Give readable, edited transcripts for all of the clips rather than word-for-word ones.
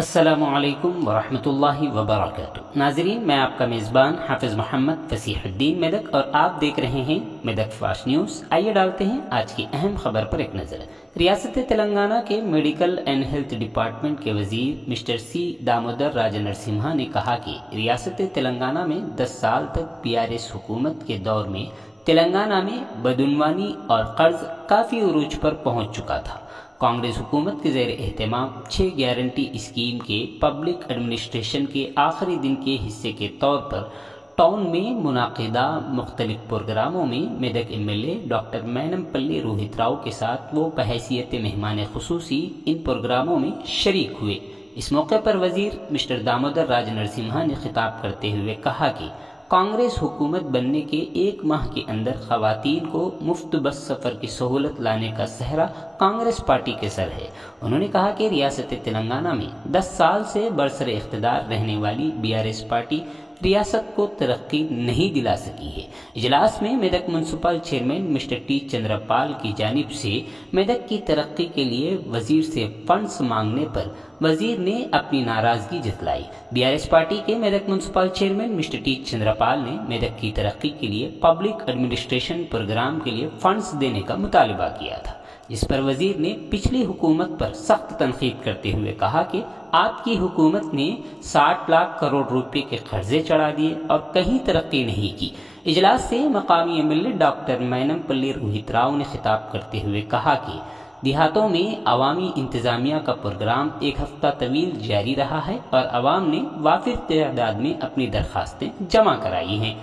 अस्सलामुअलैकुम वरहमतुल्लाहि वबरकातुहू। नाजरीन, मैं आपका मेज़बान हाफिज़ मोहम्मद फसीहुद्दीन मेदक और आप देख रहे हैं मेदक फास्ट न्यूज़। आइए डालते हैं आज की अहम खबर पर एक नज़र। रियासत तेलंगाना के मेडिकल एंड हेल्थ डिपार्टमेंट के वजीर मिस्टर सी दामोदर राज नरसिम्हा ने कहा कि रियासत तेलंगाना में 10 साल तक बीआरएस हुकूमत के दौर में तेलंगाना में बदउनवानी और कर्ज काफ़ी उरूज पर पहुंच चुका था। कांग्रेस हुकूमत के ज़ेर एहतमाम 6 गारंटी स्कीम के पब्लिक एडमिनिस्ट्रेशन के आखिरी दिन के हिस्से के तौर पर टाउन में मुनाकिदा मुख्तलिफ प्रोग्रामों में मेदक एमएलए डॉक्टर मैनमपल्ली रोहित राव के साथ वो बहैसियत मेहमान खुसूसी इन प्रोग्रामों में शरीक हुए। इस मौके पर वजीर मिस्टर दामोदर राज नरसिम्हा ने खिताब करते हुए कहा कि कांग्रेस हुकूमत बनने के 1 माह के अंदर खवातीन को मुफ्त बस सफ़र की सहूलत लाने का सहरा कांग्रेस पार्टी के सर है। उन्होंने कहा कि रियासत तेलंगाना में 10 साल से बरसरे इख्तिदार रहने वाली बीआरएस पार्टी रियासत को तरक्की नहीं दिला सकी है। इजलास में Medak municipal chairman mister T Chandrapal की जानिब से मेदक की तरक्की के लिए वजीर से फंड्स मांगने पर वजीर ने अपनी नाराजगी जतलाई। बीआरएस पार्टी के Medak municipal chairman mister T Chandrapal ने मेदक की तरक्की के लिए पब्लिक एडमिनिस्ट्रेशन प्रोग्राम के लिए फंड्स देने का मुतालबा किया था, जिस पर वजीर ने पिछली हुकूमत पर सख्त तनकीद करते हुए कहा कि आपकी हुकूमत ने 60 लाख करोड़ रुपए के कर्जे चढ़ा दिए और कहीं तरक्की नहीं की। इजलास से मकामी एमएलए डॉक्टर मैनमपल्ली रोहित राव ने खिताब करते हुए कहा कि देहातों में अवामी इंतजामिया का प्रोग्राम 1 हफ्ता तवील जारी रहा है और अवाम ने वाफिर तादाद में अपनी दरखास्तें जमा कराई हैं।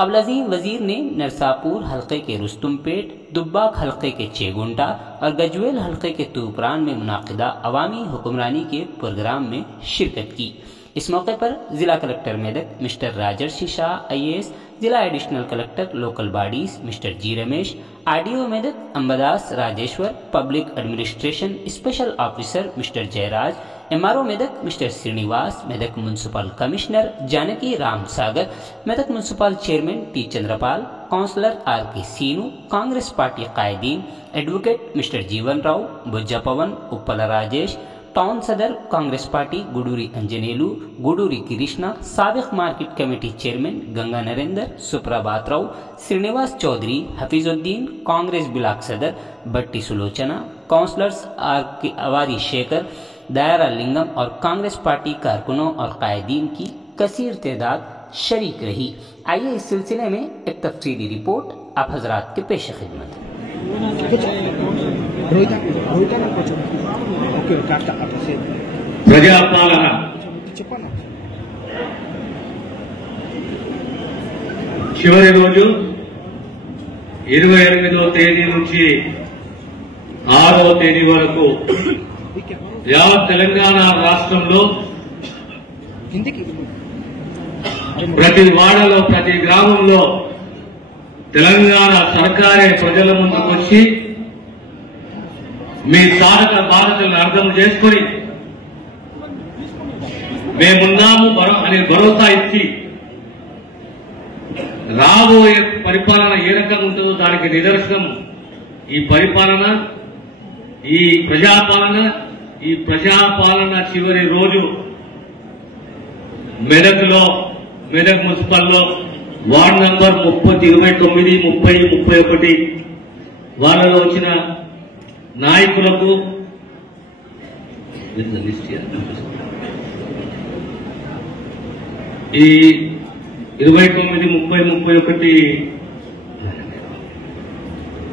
कबलज़ीं वजीर ने नरसापुर हल्के के रुस्तुमपेट, दुब्बाक हल्के के चेगुंडा और गजवेल हल्के के तूपरान में मुनाकिदा अवामी हुक्मरानी के प्रोग्राम में शिरकत की। इस मौके पर जिला collector Medak mister Rajarshi Shah IAS, जिला additional collector local bodies mister G Ramesh, RDO Medak Ambadas Rajeshwar, public administration special officer mister Jayaraj, MRO Medak mister Srinivas, Medak municipal commissioner Janaki Ram Sagar, Medak municipal chairman T Chandrapal, councillor RK Seenu, Congress party कायदीन, advocate mister Jeevan Rao, Bujja Pawan, Uppala Rajesh, town सदर कांग्रेस पार्टी गुडूरी अंजनेलू, गुडूरी कृष्णा, साबिक market committee chairman Ganga Narendra, सुप्रभात Rao, Srinivas Chaudhary, Hafizuddin, Congress block सदर बट्टी Sulochana, counsellors RK Avari Shekhar, दायरा लिंगम और Congress party कारकुनों और कायदीन की कसीर तादाद शरीक रही। आइए इस सिलसिले में एक तफसीली रिपोर्ट आप हजरात के पेश खिदमत। ప్రజాపాలన చివరి రోజు 28వ తేదీ నుంచి 6వ తేదీ వరకు యావత్ తెలంగాణ రాష్ట్రంలో ప్రతి వాడలో ప్రతి గ్రామంలో తెలంగాణ సర్కారే ప్రజల ముందుకు వచ్చి మీ సాధక బాధలను అర్థం చేసుకుని మేమున్నాము అని భరోసా ఇచ్చి రాబోయే పరిపాలన ఏ రకంగా ఉంటుందో దానికి నిదర్శనం ఈ పరిపాలన, ఈ ప్రజాపాలన చివరి రోజు మెదక్ మున్సిపల్లో వార్డు నంబర్ 29, 30, 31 వాళ్ళలో వచ్చిన నాయకులకు ఈ 29, 30,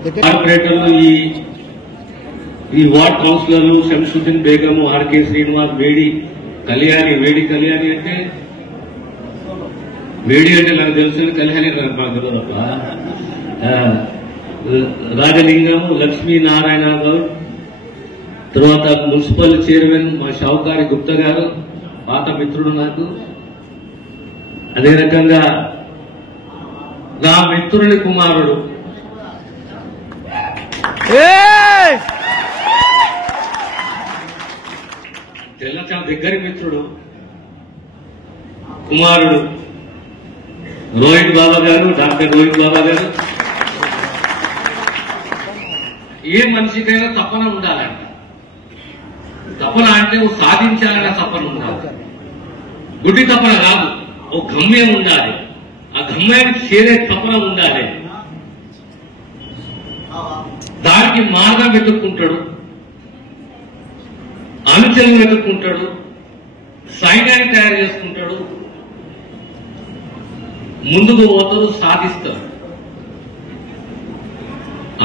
31 కార్పొరేటర్లు, ఈ వార్డ్ కౌన్సిలర్లు శంసుద్దీన్ బేగం, RK శ్రీనివాస్, వేడి కళ్యాణి అంటే వేడి అంటే నాకు తెలుసు, కళ్యాణి తెలియదు తప్ప, రాజలింగం, లక్ష్మీనారాయణ గౌడ్, తర్వాత మున్సిపల్ చైర్మన్ మా షావుకారి గుప్తా గారు, పాత మిత్రుడు నాకు. అదే రకంగా నా మిత్రుని కుమారుడు తెల్లచాం దగ్గరి మిత్రుడు కుమారుడు రోహిత్ బాబా గారు, డాక్టర్ రోహిత్ బాబా గారు. ఏ మనిషికైనా తపన ఉండాలంట, తపన అంటే ఓ సాధించాలన్న తపన ఉండాలి, గుడ్డి తపన కాదు. ఓ గమ్యం ఉండాలి, ఆ గమ్యానికి చేరే తపన ఉండాలి. దానికి మార్గం వెతుక్కుంటాడు, అనుచరులు వెతుక్కుంటాడు, సైన్యాన్ని తయారు చేసుకుంటాడు, ముందుకు పోతాడు, సాధిస్తాడు.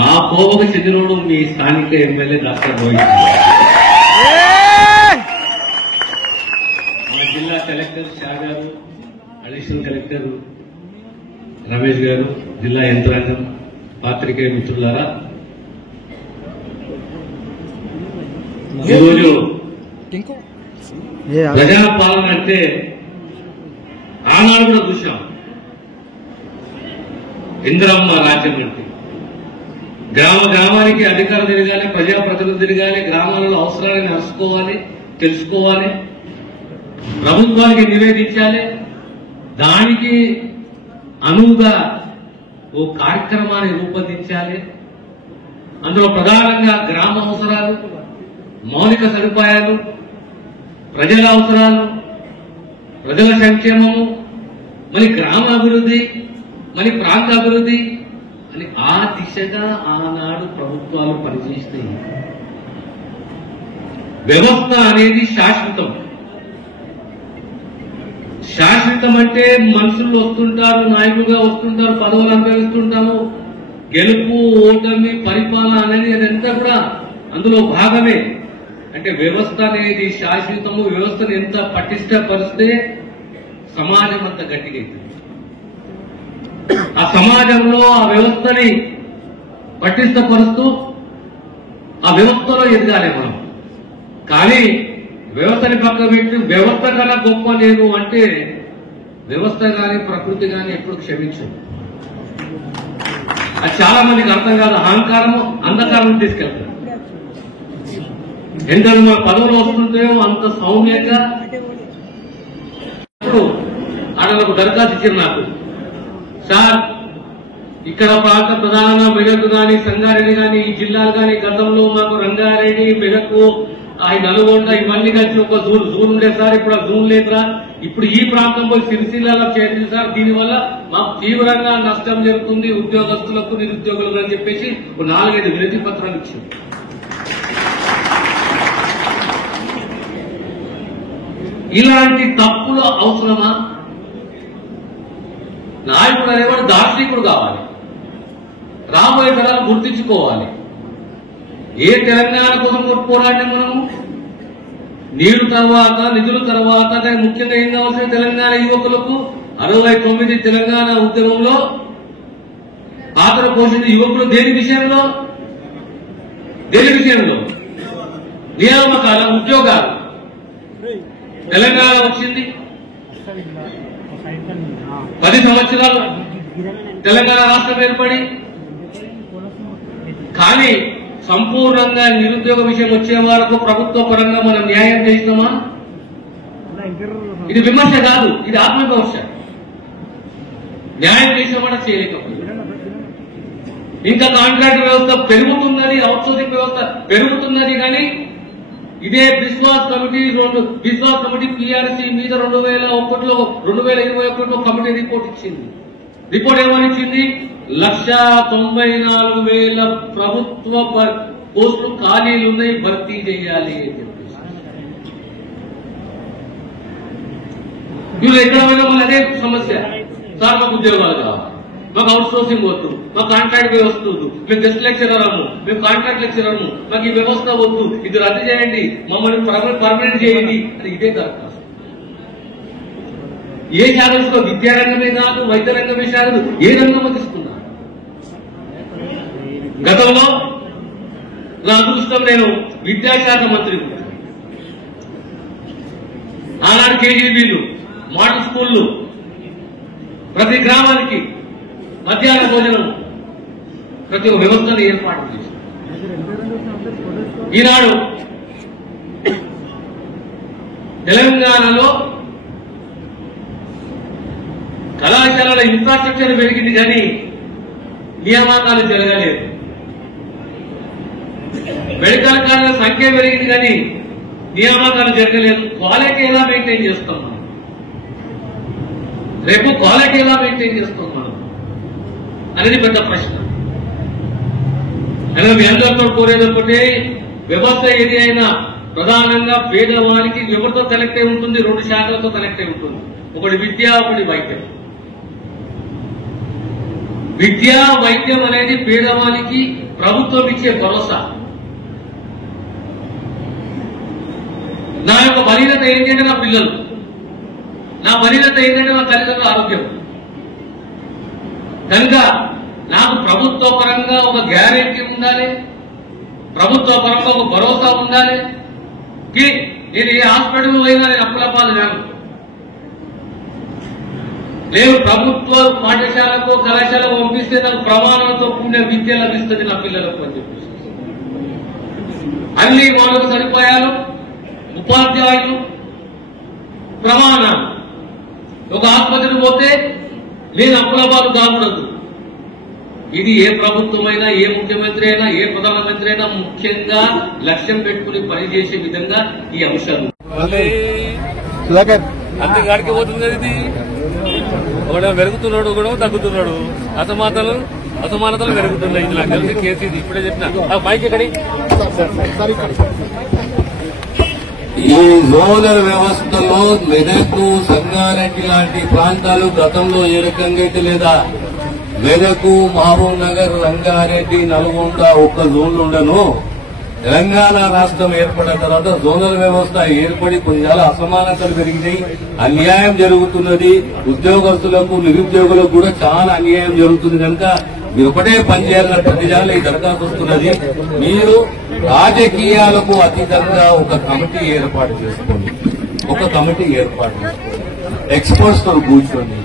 ఆ కోవకు చెందినోడు మీ స్థానిక ఎమ్మెల్యే డాక్టర్ రోహిత్. మా జిల్లా కలెక్టర్ షా గారు, అడిషనల్ కలెక్టర్ రమేష్ గారు, జిల్లా యంత్రాంగం, పాత్రికేయ మిత్రులారా, ఈరోజు ప్రజాపాలన అంటే ఆనాడు కూడా చూశాం. ఇందిరమ్మ రాజ్యం అంటే గ్రామ గ్రామానికి అధికారులు తిరగాలి, ప్రజాప్రతినిధులు తిరగాలి, గ్రామాలలో అవసరాలను నడుచుకోవాలి, తెలుసుకోవాలి, ప్రభుత్వానికి నివేదించాలి. దానికి అనువుగా ఓ కార్యక్రమాన్ని రూపొందించాలి. అందులో ప్రధానంగా గ్రామ అవసరాలు, మౌలిక సదుపాయాలు, ప్రజల అవసరాలు, ప్రజల సంక్షేమము, మరి గ్రామ అభివృద్ధి, మరి ప్రాంత అభివృద్ధి అని ఆ దిశగా ఆనాడు ప్రభుత్వాలు పనిచేస్తాయి. వ్యవస్థ అనేది శాశ్వతం. శాశ్వతం అంటే మనుషులు వస్తుంటారు, నాయకులుగా వస్తుంటారు, పదవులు అనుభవిస్తుంటాము. గెలుపు, ఓటమి, పరిపాలన అనేది అదంతా కూడా అందులో భాగమే. అంటే వ్యవస్థ అనేది శాశ్వతము. వ్యవస్థను ఎంత పటిష్టపరిస్తే సమాజం అంత గట్టిగా అవుతుంది. ఆ సమాజంలో ఆ వ్యవస్థని పటిష్టపరుస్తూ ఆ వ్యవస్థలో ఎదగాలి మనం. కానీ వ్యవస్థని పక్క పెట్టి వ్యవస్థ కన్నా గొప్ప లేదు అంటే వ్యవస్థ కానీ ప్రకృతి కానీ ఎప్పుడు క్షమించదు. అది చాలా మందికి అర్థం కాదు. అహంకారము అంధకారం తీసుకెళ్తారు. ఎందరూ మన పదవులు వస్తుంటేమో అంత సౌమ్యంగా. ఇప్పుడు ఆడలకు దరఖాస్తు ఇచ్చారు నాకు, సార్ ఇక్కడ ప్రాంత ప్రధాన మెదక్ కానీ సంగారెడ్డి కానీ ఈ జిల్లాలు కానీ గతంలో మాకు రంగారెడ్డి, మెదక్, నల్గొండ ఇవన్నీ కలిసి ఒక జూన్ ఉండే సార్, ఇప్పుడు ఆ జూన్ లేదురా, ఇప్పుడు ఈ ప్రాంతంలో సిరిసిల్లలో చేరింది సార్, దీనివల్ల మాకు తీవ్రంగా నష్టం జరుగుతుంది ఉద్యోగస్తులకు, నిరుద్యోగులకు అని చెప్పేసి 4-5 వినతి పత్రాలు ఇచ్చింది. ఇలాంటి తప్పులు అవసరమా? నాయకుడు అనేవాడు దార్శనికుడు కావాలి, రాబోయే తరాలు గుర్తించుకోవాలి. ఏ తెలంగాణ కోసం పోరాడినాం మనము? నీళ్లు తర్వాత, నిధుల తర్వాత, కానీ ముఖ్యంగా ఏం కావాల్సిన తెలంగాణ యువకులకు 69 తెలంగాణ ఉద్యమంలో పాత్ర పోషించిన యువకులు దేని విషయంలో నియామకాల, ఉద్యోగాలు. తెలంగాణ వచ్చింది 10 సంవత్సరాలు తెలంగాణ రాష్ట్రం ఏర్పడి, కానీ సంపూర్ణంగా నిరుద్యోగ విషయం వచ్చే వరకు ప్రభుత్వ పరంగా మనం న్యాయం చేస్తామా? ఇది విమర్శ కాదు, ఇది ఆత్మవిమర్శ. న్యాయం చేసామన్నా చేయలేకపోయింది. ఇంకా కాంట్రాక్ట్ వ్యవస్థ పెరుగుతున్నది, అవుట్సోర్సింగ్ వ్యవస్థ పెరుగుతున్నది. కానీ ఇదే విశ్వాస్ కమిటీ పీఆర్సీ మీద 2021లో కమిటీ రిపోర్ట్ ఇచ్చింది. రిపోర్ట్ ఏమని ఇచ్చింది? 1,94,000 ప్రభుత్వ పోస్టులు ఖాళీలున్నాయి, భర్తీ చేయాలి అని చెప్పేసి. వీళ్ళు ఎక్కడ పోయినా అదే సమస్య. సార్ మాకు ఉద్యోగాలు కావాలి, మాకు అవుట్ సోర్సింగ్ వద్దు, మాకు కాంట్రాక్ట్ వ్యవస్థ వద్దు, మేము గెస్ట్ లెక్చరర్ అమ్ము, మేము కాంట్రాక్ట్ లెక్చరర్, మాకు ఈ వ్యవస్థ వద్దు, ఇది రద్దు చేయండి, మమ్మల్ని పర్మనెంట్ చేయండి అని ఇదే దరఖాస్తు. ఏ శాఖలో విద్యారంగమే కాదు, వైద్య రంగమే కాదు, ఏ రంగమో తీసుకున్నారు. గతంలో నా అదృష్టం, నేను విద్యాశాఖ మంత్రి. ఆనాడు కేజీబీలు, మోడల్ స్కూళ్లు, ప్రతి గ్రామానికి మధ్యాహ్న భోజనం, ప్రతి ఒక్క వ్యవస్థను ఏర్పాటు చేశారు. ఈనాడు తెలంగాణలో కళాశాలల ఇన్ఫ్రాస్ట్రక్చర్ పెరిగింది, కానీ నియామకాలు జరగలేదు. మెడికల్ కాలేజీల సంఖ్య పెరిగింది, కానీ నియామకాలు జరగలేదు, క్వాలిటీ ఎలా మెయింటైన్ చేస్తాం మనం? రేపు క్వాలిటీ ఎలా మెయింటైన్ చేస్తాం మనం అనేది పెద్ద ప్రశ్న. అయినా మీ అందరితో కోరేది ఒకటే, వ్యవస్థ ఏది అయినా ప్రధానంగా పేదవానికి ఎవరితో కనెక్ట్ అయి ఉంటుంది? 2 శాఖలతో కనెక్ట్ అయి ఉంటుంది. ఒకటి విద్య, ఒకటి వైద్యం. విద్య వైద్యం అనేది పేదవానికి ప్రభుత్వం ఇచ్చే భరోసా. నా యొక్క బలీనత ఏంటంటే నా పిల్లలు, నా బలీనత ఏంటంటే నా తల్లిదండ్రుల ఆరోగ్యం. కనుక నాకు ప్రభుత్వ పరంగా ఒక గ్యారెంటీ ఉండాలి, ప్రభుత్వ పరంగా ఒక భరోసా ఉండాలి. నేను ఏ హాస్పిటల్ పోయినా నేను అప్పుల పాలు కాను. నేను ప్రభుత్వ పాఠశాలకు కళాశాలకు పంపిస్తే నాకు ప్రమాణాలతో కూడిన విద్య లభిస్తుంది నా పిల్లలకు అని చెప్పేసి. అన్ని మౌలిక సదుపాయాలు, ఉపాధ్యాయులు, ప్రమాణాలు. ఒక ఆసుపత్రికి పోతే నేను అప్పుల పాలు కాకూడదు. ఇది ఏ ప్రభుత్వమైనా, ఏ ముఖ్యమంత్రి అయినా, ఏ ప్రధానమంత్రి అయినా ముఖ్యంగా లక్ష్యం పెట్టుకుని పనిచేసే విధంగా ఈ అంశాలు. అంతగాడికి పోతుంది కదా ఇది. ఒకడేమో పెరుగుతున్నాడు, ఒకడేమో తగ్గుతున్నాడు. అసమానతలు పెరుగుతున్నాయి. ఇది నాకు తెలిసి కేసు ఇది ఇప్పుడే చెప్పిన మైక్ ఎక్కడి. ఈ జోనల్ వ్యవస్థలో మెదక్, సంగారెడ్డి లాంటి ప్రాంతాలు గతంలో ఏ రకంగా అయితే లేదా, మెదక్, మహబూబ్ నగర్, రంగారెడ్డి, నల్గొండ ఒక్క జోన్లు ఉండను. తెలంగాణ రాష్ట్రం ఏర్పడిన తర్వాత జోనల్ వ్యవస్థ ఏర్పడి కొన్నిసార్లు అసమానతలు పెరిగినాయి, అన్యాయం జరుగుతున్నది. ఉద్యోగస్తులకు, నిరుద్యోగులకు కూడా చాలా అన్యాయం జరుగుతుంది. కనుక మీరు ఒకటే పని చేయాలన్న ప్రతిజాలు ఈ దరఖాస్తు వస్తున్నది. మీరు రాజకీయాలకు అతీతంగా ఒక కమిటీ ఏర్పాటు చేసుకోండి. ఎక్స్పర్ట్స్ తో కూర్చొని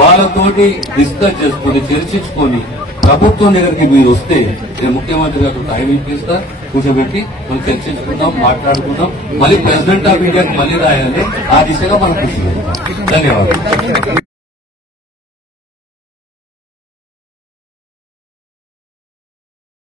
వాళ్ళతోటి డిస్కస్ చేసుకుని చర్చించుకొని ప్రభుత్వం దగ్గరికి మీరు వస్తే నేను ముఖ్యమంత్రి గారు టైం ఇప్పిస్తా, కూర్చోబెట్టి మనం చర్చించుకుందాం, మాట్లాడుకుందాం. మళ్ళీ ప్రెసిడెంట్ ఆఫ్ ఇండియాకి మళ్ళీ రాయాలి. ఆ దిశగా మనం కృషి చేద్దాం. ధన్యవాదాలు.